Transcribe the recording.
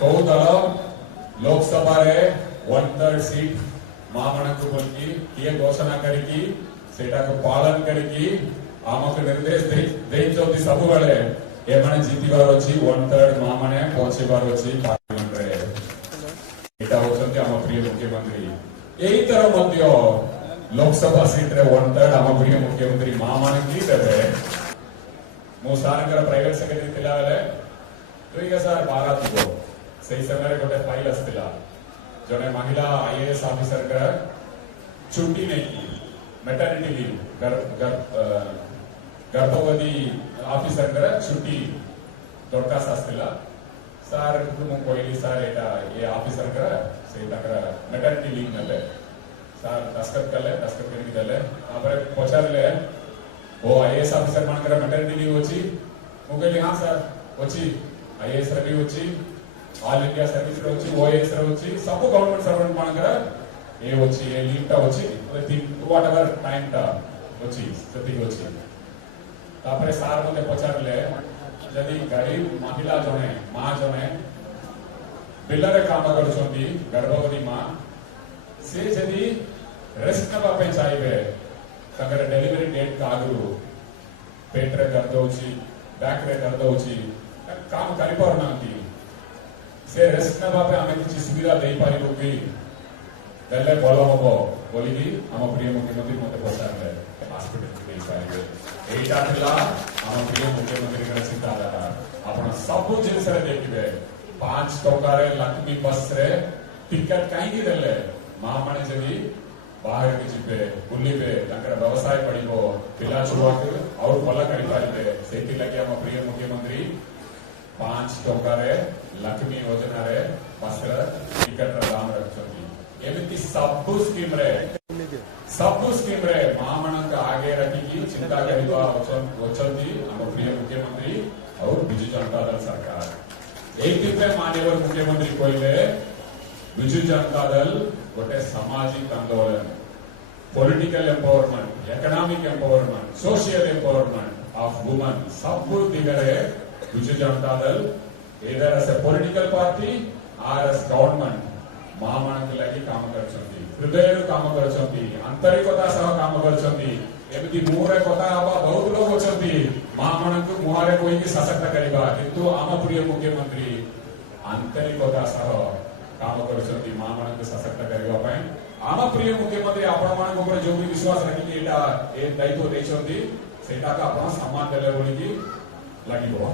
କହୁଦଳ ଲୋକସଭାରେ 1/3 ସିଟ୍ ମାମାନଙ୍କୁ ବୋଲିକି କିଏ ଘୋଷଣା କରିକି ସେଟାକୁ ପାଳନ କରିକି ଆମକୁ ନିର୍ଦ୍ଦେଶ ଦେଇଛନ୍ତି ସବୁବେଳେ ଏମାନେ ଜିତିବାର ଅଛି 1/3 ମାମାନେ ପହଞ୍ଚିବାର ଅଛି ପାର୍ଲାମେଣ୍ଟରେ। ଏଇଟା ହଉଛନ୍ତି ଆମ ପ୍ରିୟ ମୁଖ୍ୟମନ୍ତ୍ରୀ। ଏଇଥର ମଧ୍ୟ ଲୋକସଭା ସିଟ୍ରେ 1/3 ଆମ ପ୍ରିୟ ମୁଖ୍ୟମନ୍ତ୍ରୀ ମାମାନଙ୍କୁ ଦେବେ। ମୁଁ ସାରଙ୍କର ପ୍ରାଇଭେଟ ସେକ୍ରେଟାରୀ ଥିଲା ବେଳେ 2012 ଥିବ ସେହି ସମୟରେ ଗୋଟେ ଫାଇଲ ଆସିଥିଲା ଜଣେ ମହିଳା IAS ଅଫିସରଙ୍କ ଛୁଟି ନେଇକି ମେଟର୍ନିଟି ଲିଭ୍ ଗର୍ଭବତୀ ଅଫିସରଙ୍କର ଛୁଟି ଦରଖାସ୍ତ ଆସିଥିଲା। ସାର୍ ମୁଁ କହିଲି ସାର୍ ଏଇଟା ଏ ଅଫିସରଙ୍କର ସେ ତାଙ୍କର ମେଟର୍ନିଟି ଲିଭ୍ ନେବେ। ସାର୍ ଦସ୍ତଖତ କଲେ, ଦସ୍ତଖତ କରିକି ଦେଲେ। ତାପରେ ପଚାରିଲେ ଓ IAS ଅଫିସର ମାନଙ୍କର ମେଟର୍ନିଟି ଲିଭ୍ ଅଛି? ମୁଁ କହିଲି ହଁ ସାର୍ ଅଛି। IAS ରେ ବି ଅଛି, ऑल इंडिया सर्विस रे अछि, OAS रे अछि, सब गवर्नमेंट सर्वेंट मानकर ए अछि, ए लीव ता अछि, व्हाट एवर टाइम ता अछि, सती अछि। तापरे सार मते पचारले यदि गरीब महिला जने मां जने बिलरे काम करछंती गर्भवती मां से यदि रेस्ट नबा पे चाहिए ताकर डिलीवरी डेट का आगु पेट रे दर्द अछि, बैक रे दर्द अछि, काम करि परनांती से रेस्ट नबा पे आमे किछि सुविधा देई पारिबो कि देले भलो हबो बोलिकी हम प्रिय मुख्यमंत्री मते पचारले हॉस्पिटल देई पारिबे। एटा थिला हम प्रिय मुख्यमंत्री कर चिंताधारा। आपण सब जिनस रे देखिबे 5 टका रे लक्ष्मी बस रे टिकट काई कि देले मां माने जदी बाहर के जिबे बुलिबे ताकर व्यवसाय पडिबो पिला छुआ के और भला करि पारिबे। सेति लागि हम प्रिय मुख्यमंत्री 5 टका रे लक्ष्मी योजना रे बसर टिकट दाम रखछंती। एमिति सब स्कीम रे मां मानक आगे रखी चिंता करिबा होचंती हम प्रिय मुख्यमंत्री और बिजू जनता दल सरकार। एक दिन पे माननीय मुख्यमंत्री कहले बिजू जनता दल गोटे सामाजिक आंदोलन, political empowerment, economic empowerment, social empowerment of women सब दिगरे Biju Janata Dal either as a political party or as government महामानक लगी काम करछंती, हृदय काम करछंती, आंतरिकता सह काम करछंती। एमिति मुहरे कथा हबा बहुत लोग होछंती महामानक मुहरे कोई की सशक्त करिबा, किंतु आम प्रिय मुख्यमंत्री आंतरिकता सह काम करछंती महामानक सशक्त करिबा पय। आम प्रिय मुख्यमंत्री आपण मानक ऊपर जो भी विश्वास रखी एटा ए दायित्व दैछंती सेटा का आपण सम्मान देले बोली की लागिबो।